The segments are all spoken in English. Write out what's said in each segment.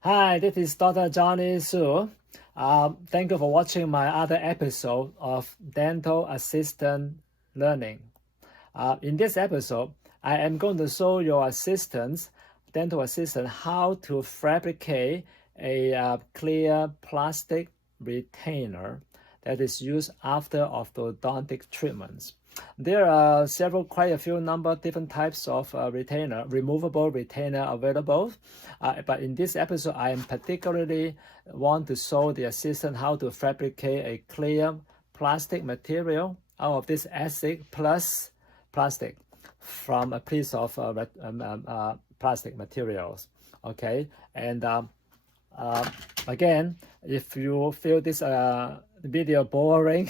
Hi, this is Dr. Johnny Su. Thank you for watching my other episode of Dental Assistant Learning. In this episode, I am going to show your dental assistant, how to fabricate a clear plastic retainer that is used after orthodontic treatments. There are quite a few different types of removable retainer available. But in this episode, I am particularly want to show the assistant how to fabricate a clear plastic material out of this Essix plus plastic from a piece of plastic materials. Okay, and again, if you feel this video boring,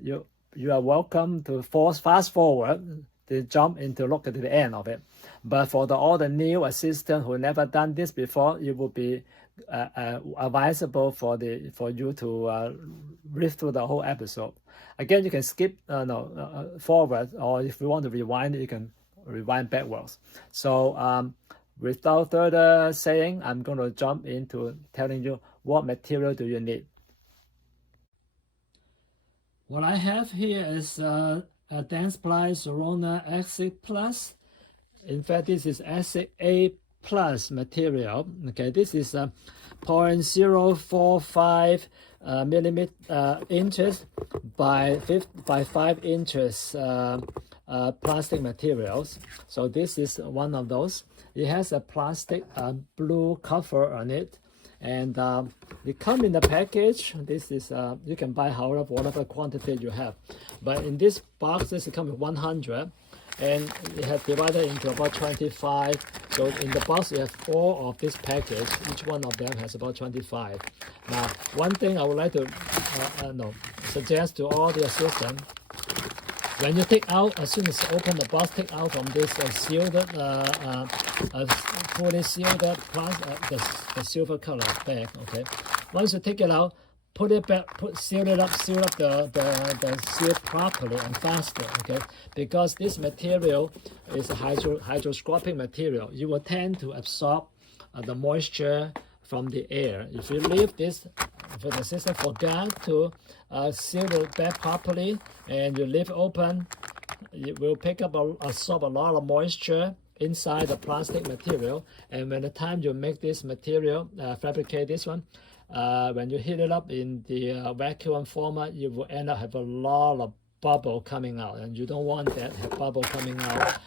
you are welcome to fast forward to jump into look at the end of it. But for all the new assistants who never done this before, it will be advisable for you to read through the whole episode. Again, you can skip forward, or if you want to rewind, you can rewind backwards. So without further saying, I'm going to jump into telling you what material do you need. What I have here is a Dentsply Sirona Essix Plus. In fact, this is Essix A Plus material. Okay, this is 0.045 inches by 5 inches plastic materials. So this is one of those. It has a plastic blue cover on it, and it comes in the package. This is you can buy whatever quantity you have, but in this box it comes with 100, and it has divided into about 25. So in the box you have 4 of this package. Each one of them has about 25. Now, one thing I would like to suggest to all the assistants: when you take out, as soon as you open the box, take out from this sealed, fully sealed the silver color bag. Okay, once you take it out, put it back, seal up the seal properly and faster. Okay, because this material is a hygroscopic material. You will tend to absorb the moisture from the air. If you leave this, if the system forgot to seal the bag properly and you leave it open, it will absorb a lot of moisture inside the plastic material. And when the time you make this material, fabricate this one, when you heat it up in the vacuum format, you will end up have a lot of bubble coming out, and you don't want that bubble coming out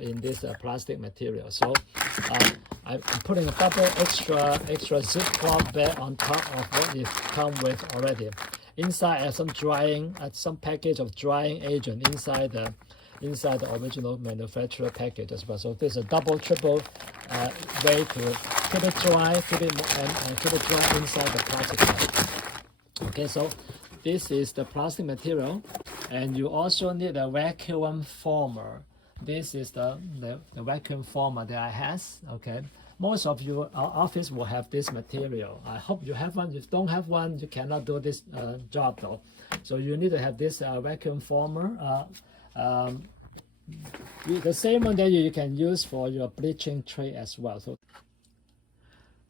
in this plastic material. So I'm putting a double extra Ziploc bag on top of what it comes with already. Inside I have some package of drying agent inside the original manufacturer package as well. So there's a triple way to keep it dry, keep it dry inside the plastic bag. Okay, so this is the plastic material, and you also need a vacuum former. This is the vacuum former that I has. Okay, most of your office will have this material. I hope you have one. If you don't have one, you cannot do this job though. So you need to have this vacuum former. The same one that you can use for your bleaching tray as well.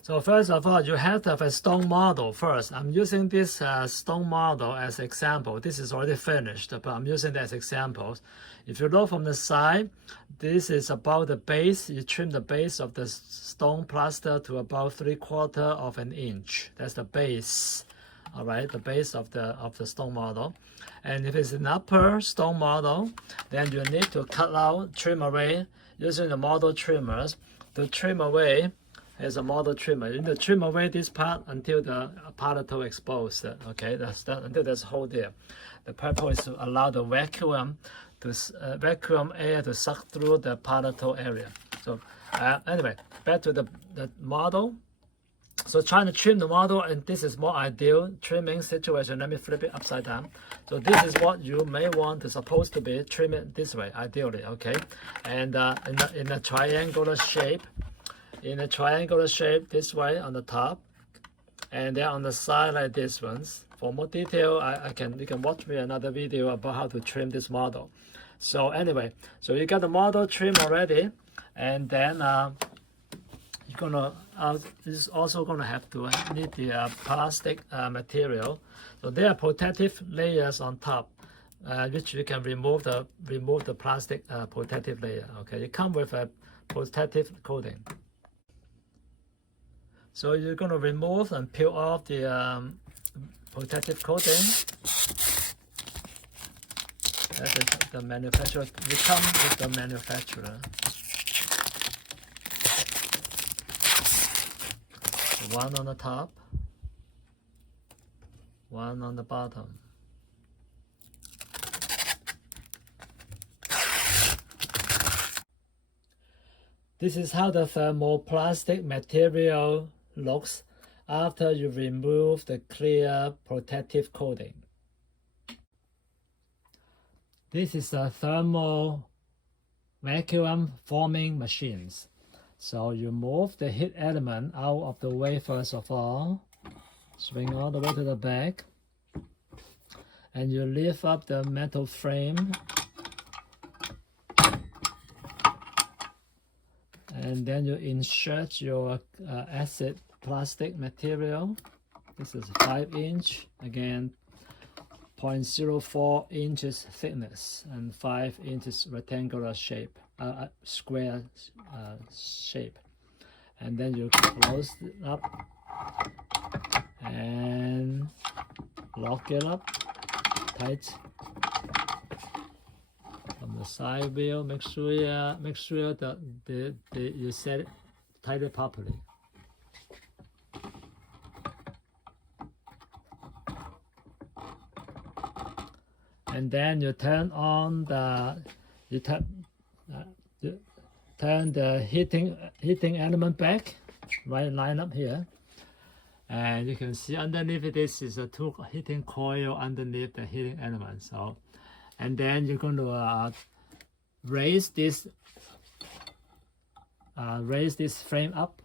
So first of all, you have to have a stone model first. I'm using this stone model as example. This is already finished, but I'm using that as examples. If you look from the side, this is about the base. You trim the base of the stone plaster to about 3/4 of an inch. That's the base. All right, the base of the stone model. And if it's an upper stone model, then you need to trim away using the model trimmers to trim away. As a model trimmer, you need to trim away this part until the palatal exposed. Okay, until there's a hole there. The purpose is to allow the vacuum air to suck through the palatal area. So anyway, back to the model. So trying to trim the model, and this is more ideal trimming situation. Let me flip it upside down. So this is what you may want to supposed to be trim it this way, ideally. Okay, and in a triangular shape. In a triangular shape this way on the top, and then on the side like this ones. For more detail, you can watch me another video about how to trim this model. So anyway, so you got the model trim already, and then this is also gonna have to need the plastic material. So there are protective layers on top, which you can remove the plastic protective layer. Okay, it comes with a protective coating. So you're gonna remove and peel off the protective coating. The manufacturer, it comes with the manufacturer. One on the top, one on the bottom. This is how the thermoplastic material looks after you remove the clear protective coating. This is a thermal vacuum forming machines. So you move the heat element out of the way first of all, swing all the way to the back, and you lift up the metal frame, and then you insert your acid plastic material. This is 5-inch, again 0.04 inches thickness and 5 inches rectangular shape, square shape. And then you close it up and lock it up tight. From the side wheel, make sure that you set it tighten properly. And then you turn on turn the heating element back, right line up here, and you can see underneath this is a two heating coil underneath the heating element. So, and then you're going to raise this frame up.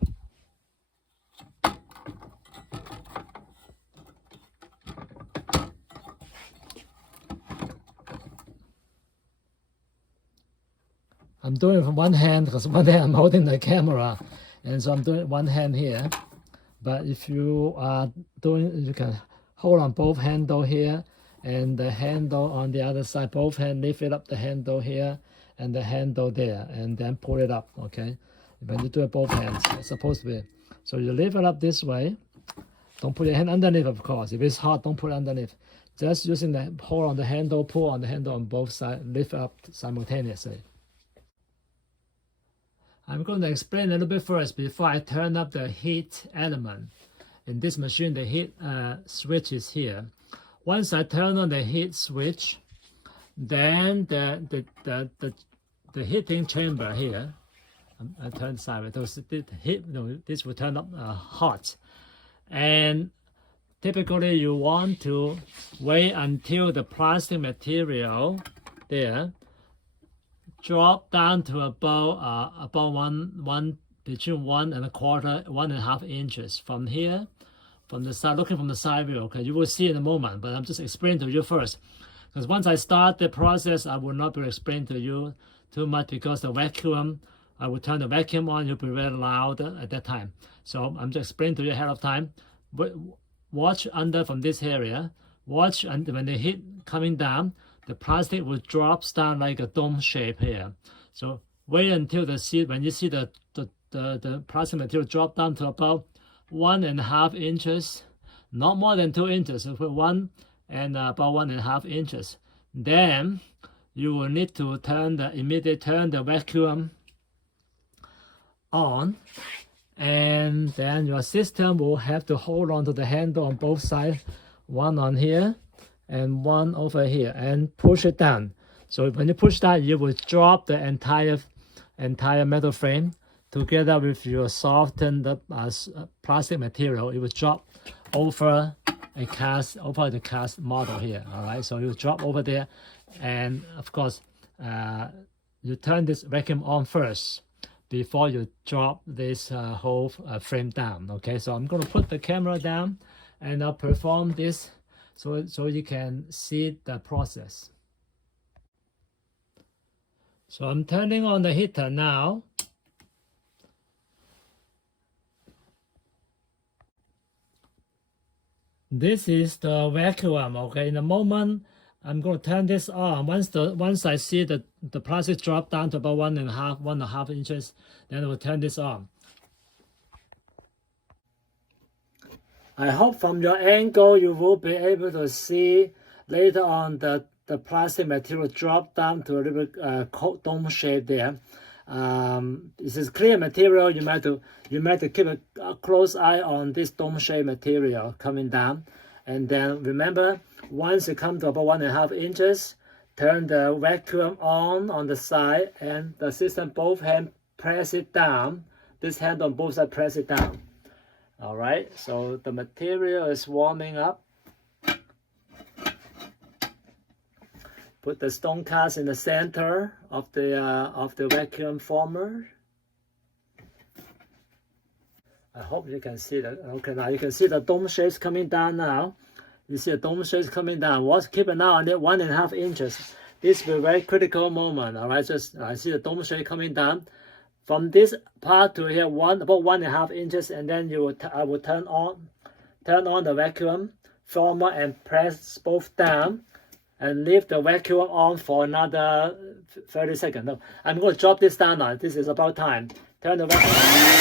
I'm doing it from one hand because one hand I'm holding the camera, and so I'm doing one hand here. But if you are doing, you can hold on both handle here and the handle on the other side. Both hands, lift it up the handle here and the handle there, and then pull it up. Okay, when you do it both hands, it's supposed to be. So you lift it up this way. Don't put your hand underneath, of course. If it's hot, don't put it underneath. Just using the hold on the handle, pull on the handle on both sides, lift up simultaneously. I'm going to explain a little bit first before I turn up the heat element. In this machine, the heat switch is here. Once I turn on the heat switch, then the heating chamber here, I turn sideways. This will turn up hot. And typically you want to wait until the plastic material there drop down to about between 1 1/4, 1.5 inches from here, from the side, looking from the side view. Okay, you will see in a moment, but I'm just explaining to you first, because once I start the process, I will not be explaining to you too much, because the vacuum, I will turn the vacuum on, you'll be very loud at that time. So I'm just explaining to you ahead of time. But watch under from this area. Watch, and when the heat coming down, the plastic will drop down like a dome shape here. So wait until when you see the plastic material drop down to about 1.5 inches, not more than 2 inches. So put 1 and about 1.5 inches. Then you will need to immediately turn the vacuum on, and then your system will have to hold on to the handle on both sides, one on here and one over here, and push it down. So when you push that, you will drop the entire metal frame together with your softened plastic material. It will drop over the cast model here. All right, so it will drop over there, and of course, you turn this vacuum on first before you drop this whole frame down. Okay, so I'm going to put the camera down, and I'll perform this so you can see the process. So I'm turning on the heater now, This is the vacuum, okay? In a moment, I'm going to turn this on. Once I see the plastic drop down to about 1.5 inches, then I will turn this on. I hope from your angle you will be able to see later on the plastic material drop down to a little bit dome shape there. This is clear material. You might have to keep a close eye on this dome shape material coming down. And then remember, once you come to about 1.5 inches, turn the vacuum on the side, and the system both hands press it down. This hand on both sides press it down. All right, so the material is warming up. Put the stone cast in the center of the vacuum former. I hope you can see that. Okay, now you can see the dome shapes coming down now. You see the dome shapes coming down. Keep an eye on it, 1.5 inches. This will be a very critical moment. All right, I see the dome shape coming down. From this part to here, about 1.5 inches, and then I will turn on the vacuum former and press both down, and leave the vacuum on for another 30 seconds. No, I'm going to drop this down now. This is about time. Turn the vacuum on.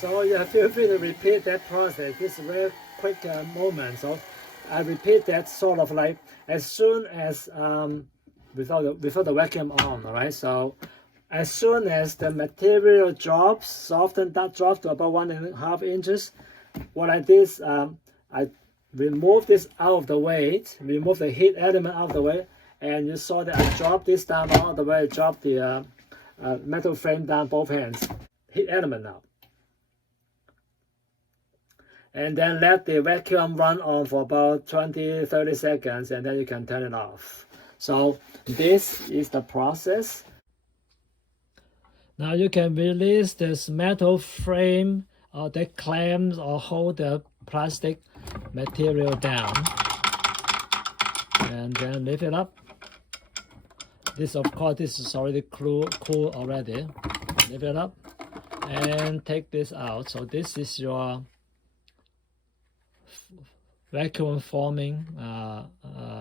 So you feel free to repeat that process. This is a very quick moment. So I repeat that sort of like as soon as before the vacuum on. All right. So as soon as the material drops, soften that drops to about 1.5 inches. What I did is I remove this out of the way, remove the heat element out of the way, and you saw that I dropped this down out of the way. Drop the metal frame down both hands. Heat element now. And then let the vacuum run on for about 20-30 seconds, and then you can turn it off. So this is the process. Now you can release this metal frame that clamps or hold the plastic material down, and then lift it up. This, of course, this is already cool already. Lift it up and take this out. So this is your vacuum forming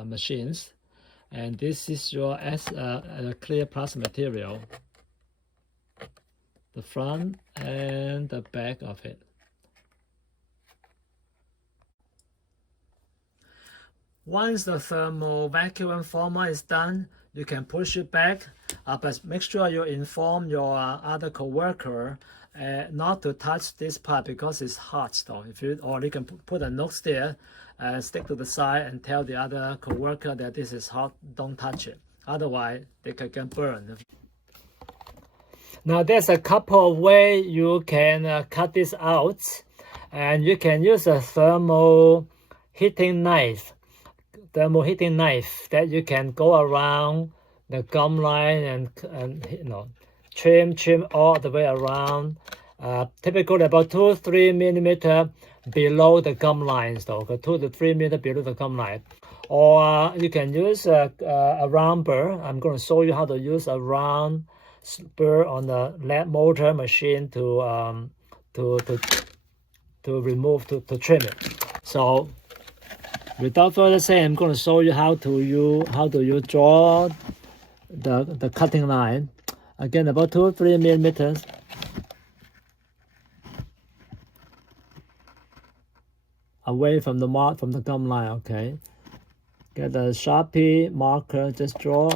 machines, and this is your clear plastic material, the front and the back of it. Once the thermal vacuum former is done, you can push it back, but make sure you inform your other coworker not to touch this part because it's hot. Though, or you can put a note there, stick to the side, and tell the other coworker that this is hot. Don't touch it. Otherwise, they can get burned. Now, there's a couple of ways you can cut this out, and you can use a thermal heating knife that you can go around the gum line and trim all the way around. Typically about 2-3 millimeter below the gum lines, though, 2 to 3 millimeter below the gum line. Or you can use a round burr. I'm going to show you how to use a round burr on the lead motor machine to trim it. So without further say, I'm going to show you how you draw the cutting line. Again, about 2 or 3 millimeters. Away from the gum line. Okay. Get a Sharpie marker. Just draw.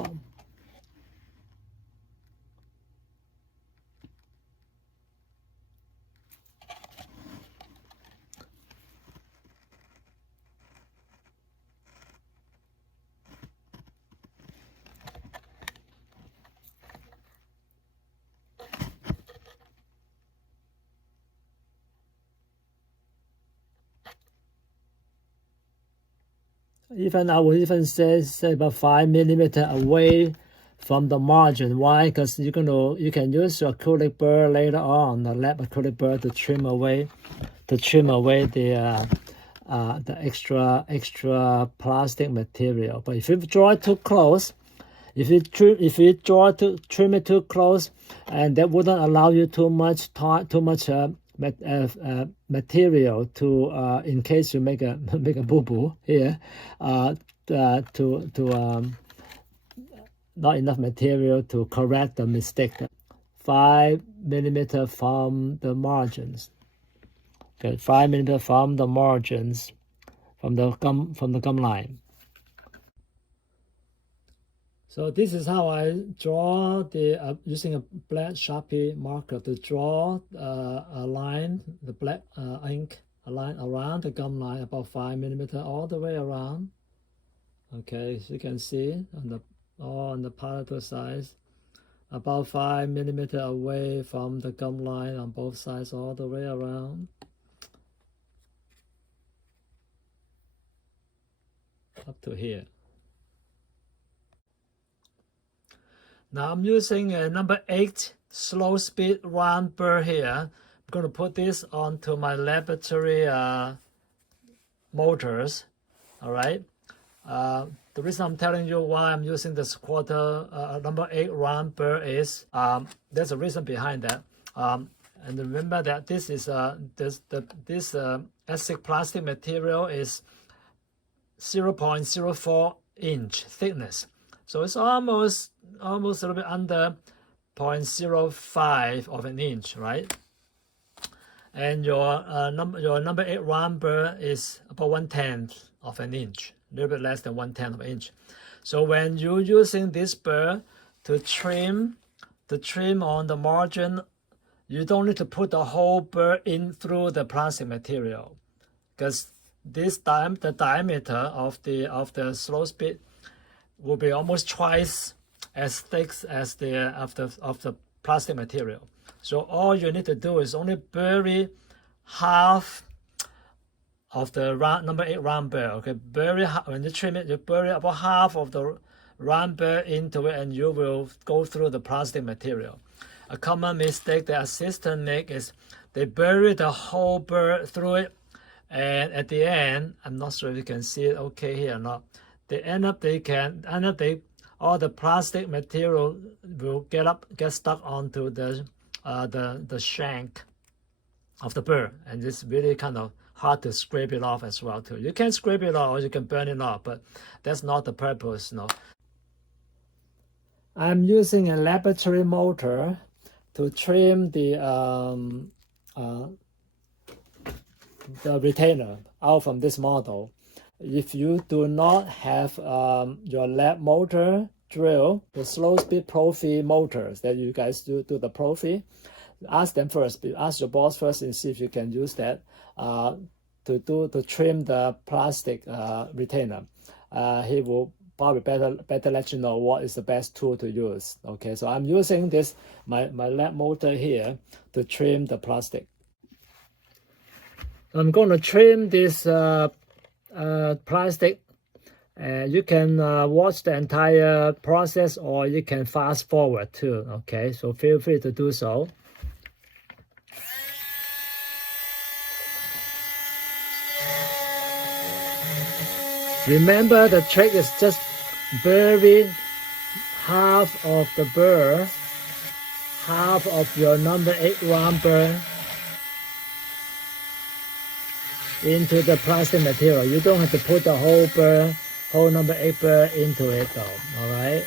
Even I would even say about 5 mm away from the margin. Why? Because you can use your acrylic burr later on, the lab acrylic burr, to trim away the extra plastic material. But if you draw it too close, if you trim it too close, and that wouldn't allow you too much material to in case you make a boo boo here, not enough material to correct the mistake. 5 mm from the margins. Okay, 5 mm from the margins, from the gum line. So this is how I draw the using a black Sharpie marker to draw a line, the black ink, a line around the gum line about 5 mm all the way around. Okay, as you can see on the palatal sides, about 5 mm away from the gum line on both sides all the way around. Up to here. Now I'm using a number 8 slow speed round burr here. I'm going to put this onto my laboratory motors. All right. The reason I'm telling you why I'm using this number 8 round burr is there's a reason behind that. And remember that this is this Essix plastic material is 0.04 inch thickness. So it's almost a little bit under 0.05 of an inch, right? And your number 8 round burr is about 1/10 of an inch, a little bit less than 1/10 of an inch. So when you're using this burr to trim on the margin, you don't need to put the whole burr in through the plastic material, because the diameter of the slow speed will be almost twice as thick as the plastic material. So all you need to do is only bury half of the number 8 round burr. Okay, when you trim it, you bury about half of the round burr into it, and you will go through the plastic material. A common mistake the assistant make is they bury the whole burr through it, and at the end, I'm not sure if you can see it okay here or not. All the plastic material will get stuck onto the shank of the burr, and it's really kind of hard to scrape it off as well too. You can scrape it off or you can burn it off, but that's not the purpose. No. I'm using a laboratory motor to trim the retainer out from this model. If you do not have your lab motor drill, the slow speed profi motors that you guys do the profi, ask them first. Ask your boss first and see if you can use that to trim the plastic retainer. He will probably better let you know what is the best tool to use. Okay, so I'm using my lab motor here to trim the plastic. I'm going to trim this plastic. You can watch the entire process, or you can fast forward too. Okay, so feel free to do so. Remember, the trick is just bury half of the burr, half of your number 8 round burr into the plastic material. You don't have to put the whole number 8 burr into it though, all right?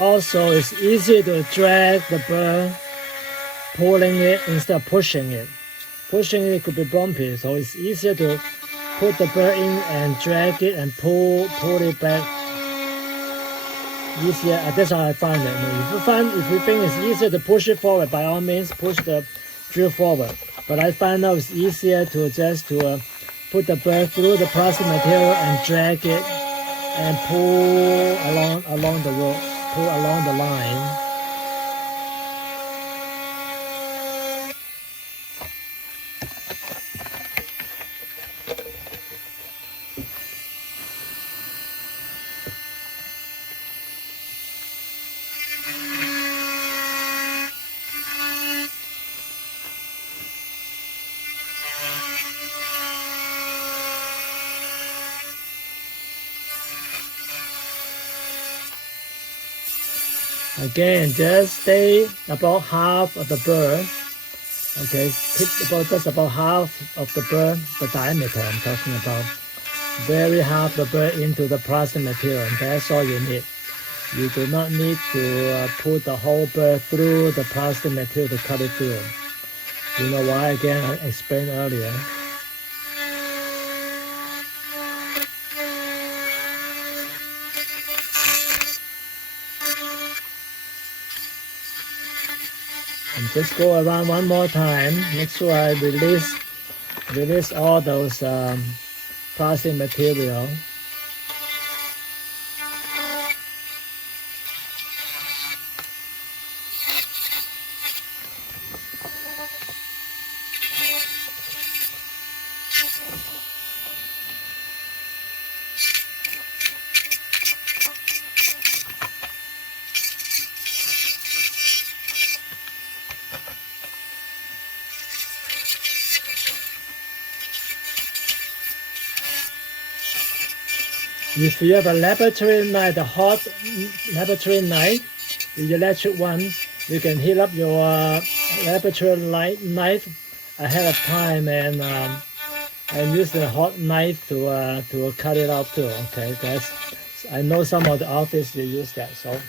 Also, it's easy to drag the burr, pulling it instead of pushing it. Pushing it could be bumpy, so it's easier to put the burr in and drag it and pull it back. Easier. That's how I find it. If you think it's easier to push it forward, by all means push the drill forward. But I find out it's easier to just put the burr through the plastic material and drag it and pull along the road, pull along the line. Again, just stay about half of the burr. Okay, just about half of the burr, the diameter I'm talking about. Bury half the burr into the plastic material, and that's all you need. You do not need to put the whole burr through the plastic material to cut it through. You know why? Again, I explained earlier. And just go around one more time. Make sure I release all those plastic material. If you have a laboratory knife, a hot laboratory knife, the electric one, you can heat up your laboratory knife ahead of time and use the hot knife to cut it out too. Okay, I know some of the office they use that, so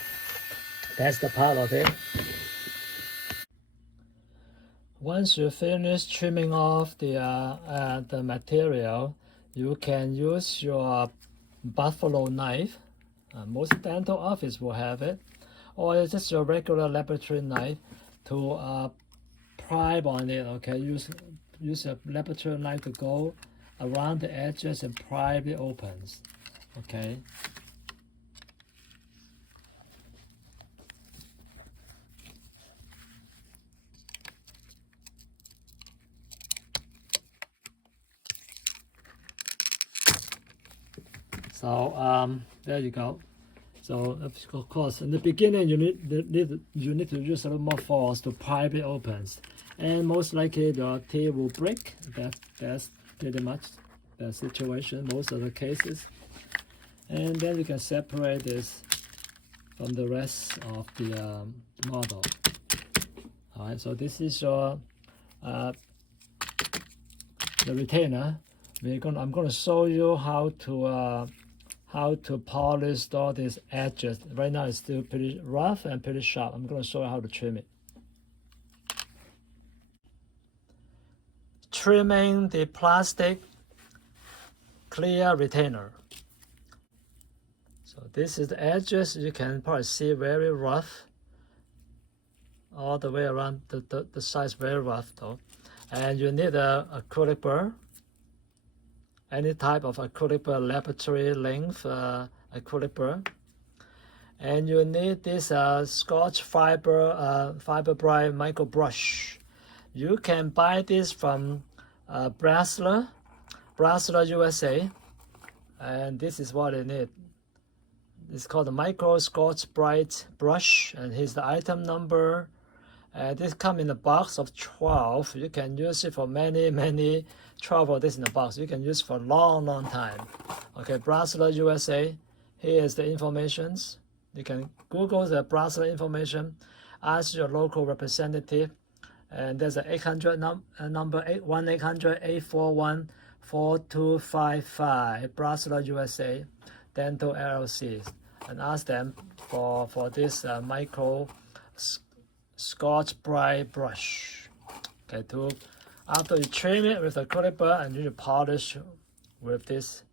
that's the part of it. Once you finish trimming off the material, you can use your buffalo knife. Most dental office will have it, or just your regular laboratory knife to pry on it. Okay, use a laboratory knife to go around the edges and pry it opens. Okay. So there you go. So of course, in the beginning, you need to use a little more force to pry it opens, and most likely the teeth will break. That's pretty much the situation most of the cases. And then you can separate this from the rest of the model. All right. So this is your the retainer. I'm going to show you how to polish all these edges. Right now it's still pretty rough and pretty sharp. I'm going to show you how to trim it. Trimming the plastic clear retainer. So this is the edges. You can probably see very rough all the way around. The sides very rough though. And you need a acrylic burr. Any type of acrylic burr, laboratory length acrylic burr. And you need this Scotch fiber bright micro brush. You can buy this from Brasler USA, and this is what you need. It's called the micro Scotch bright brush, and here's the item number. This comes in a box of 12. You can use it for many 12 of this in a box. You can use for a long time. Okay, Brasler USA. Here is the informations. You can Google the Brasler information. Ask your local representative. And there's an 800 number 1-800-841-4255. Brasler USA Dental LLC. and ask them for this micro Scotch-Brite brush. Okay, after you trim it with the clipper and you polish with this.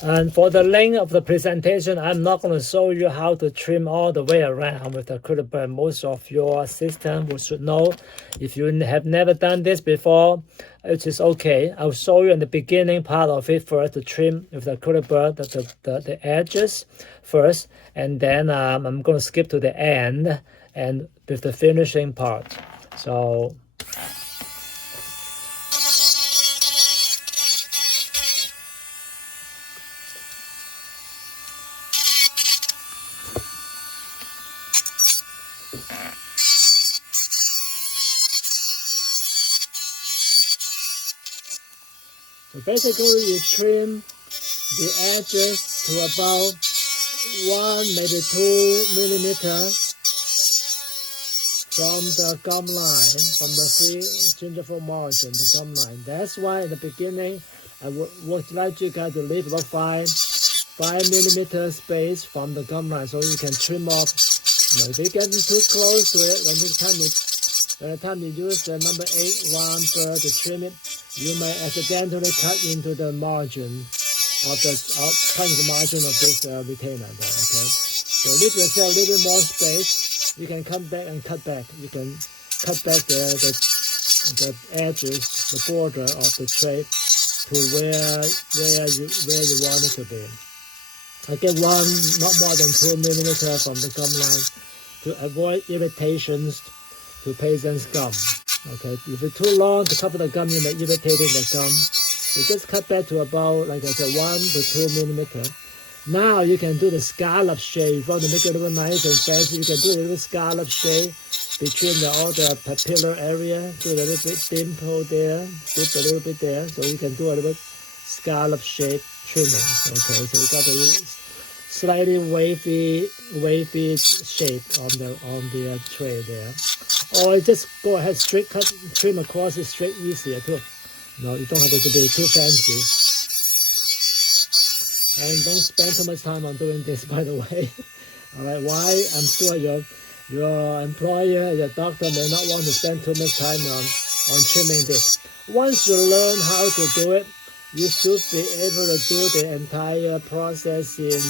And for the length of the presentation, I'm not going to show you how to trim all the way around with the clipper. Most of your assistants should know. If you have never done this before, it is okay. I'll show you in the beginning part of it first to trim with the clipper, the edges first, and then I'm going to skip to the end and with the finishing part. So basically, you trim the edges to about 1, maybe 2 millimeters from the gum line, from the free gingival margin, the gum line. That's why in the beginning, I would like you guys to leave about 5 millimeter space from the gum line so you can trim off. If you're getting too close to it, by the time you use the number 8 round burr to trim it, you may accidentally cut into the margin of the margin of this retainer there, okay? So leave yourself a little bit more space. You can come back and cut back. You can cut back the edges, the border of the tray to where you want it to be. I get not more than 2 millimeters from the gum line to avoid irritations to patient's gum. Okay, if it's too long to cover the gum, you may irritate the gum. You just cut back to about, like I said, 1 to 2 millimeters. Now you can do the scallop shape. If you want to make it a little nice and fancy, you can do a little scallop shape between all the papillar area. Do a little bit dimple there, dip a little bit there, so you can do a little bit scallop shape trimming. Okay, so you got a slightly wavy shape on the tray there. Or just go ahead, straight cut, trim across it straight, easier too. No, you don't have to be too fancy. And don't spend too much time on doing this, by the way. All right, why? I'm sure your employer, your doctor may not want to spend too much time on trimming this. Once you learn how to do it, you should be able to do the entire process in,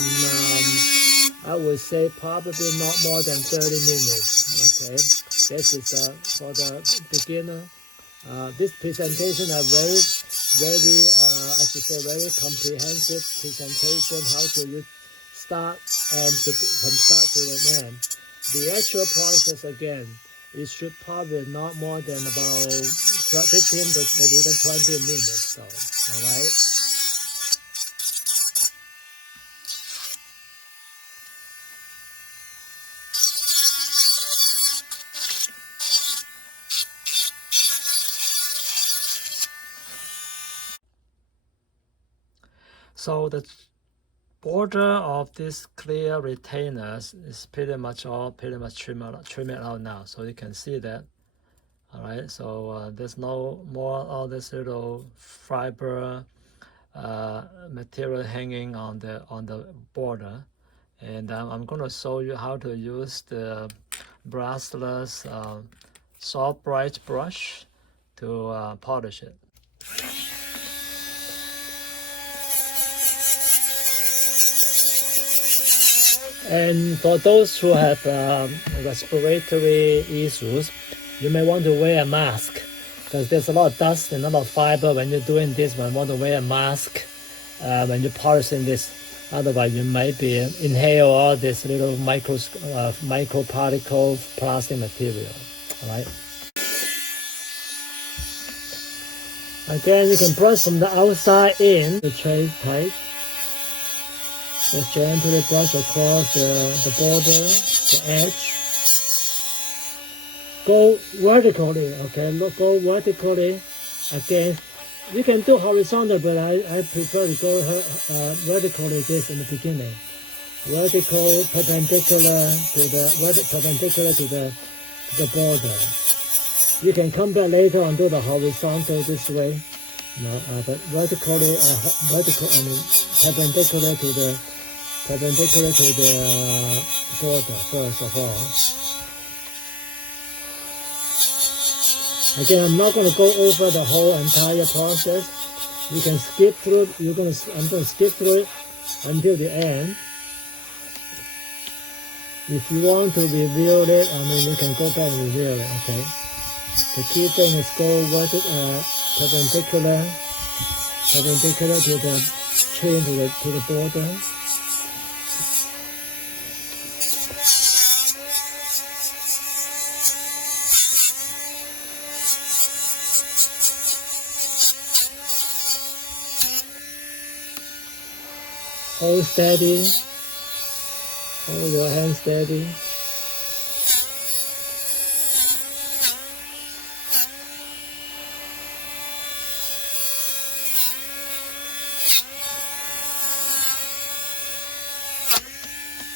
I would say, probably not more than 30 minutes. Okay, this is for the beginner. This presentation are very, I should say, very comprehensive presentation, how to start and from start to the end. The actual process, again, it should probably not more than about 15 to maybe even 20 minutes, so, all right? So the border of this clear retainers is pretty much trim it out now, so you can see that. All right, so there's no more all this little fiber material hanging on the border, and I'm going to show you how to use the brushless soft bright brush to polish it. And for those who have respiratory issues, you may want to wear a mask because there's a lot of dust and a lot of fiber when you're doing this. You want to wear a mask when you're polishing this. Otherwise, you might be inhale all this little microparticle plastic material. All right. Again, you can brush from the outside in the tray tight. Just gently brush across the border, the edge. Go vertically, okay? Go vertically. Again, you can do horizontal, but I prefer to go vertically this in the beginning. Vertical, perpendicular to the border. You can come back later and do the horizontal this way. No, but vertically, perpendicular to the border first of all. Again, I'm not going to go over the whole entire process. You can skip through. I'm going to skip through it until the end. If you want to review it, you can go back and review it. Okay. The key thing is go perpendicular to the chain to the border. Hold steady. Hold your hand steady.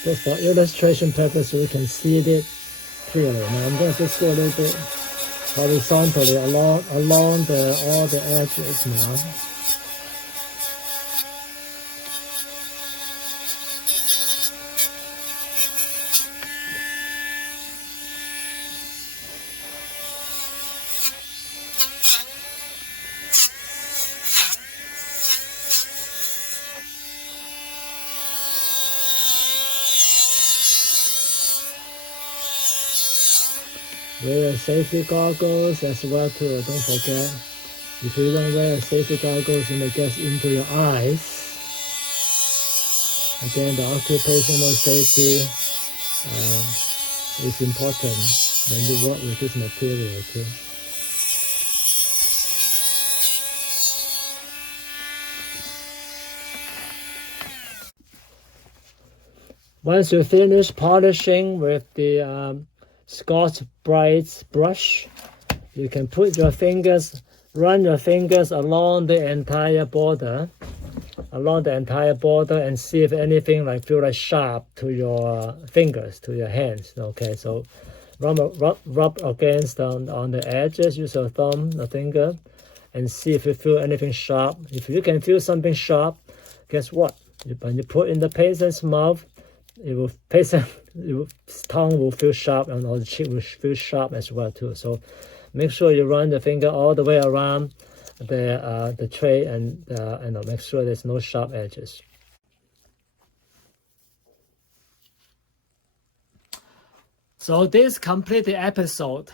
Just for illustration purpose, we can see it clearly. Now I'm going to just go a little bit horizontally along all the edges now. Wear safety goggles as well too, don't forget. If you don't wear safety goggles, it may get into your eyes. Again, the occupational safety is important when you work with this material too. Once you finish polishing with the Scotch-Brite brush, you can run your fingers along the entire border, and see if anything feel like sharp to your fingers, to your hands. Okay, so rub against on the edges. Use your thumb, the finger, and see if you feel anything sharp. If you can feel something sharp, guess what? When you put in the patient's mouth, tongue will feel sharp, and the cheek will feel sharp as well too. So make sure you run the finger all the way around the tray, and make sure there's no sharp edges. So this completes the episode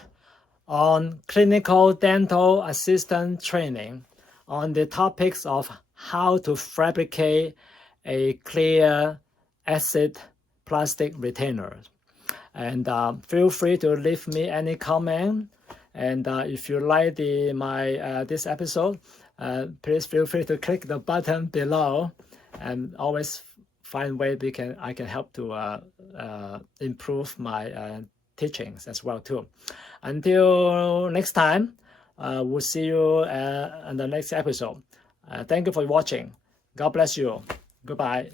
on clinical dental assistant training on the topics of how to fabricate a clear acid plastic retainer. And feel free to leave me any comment. And if you like this episode, please feel free to click the button below, and always find way I can help to improve my teachings as well too. Until next time, we'll see you in the next episode. Thank you for watching. God bless you. Goodbye.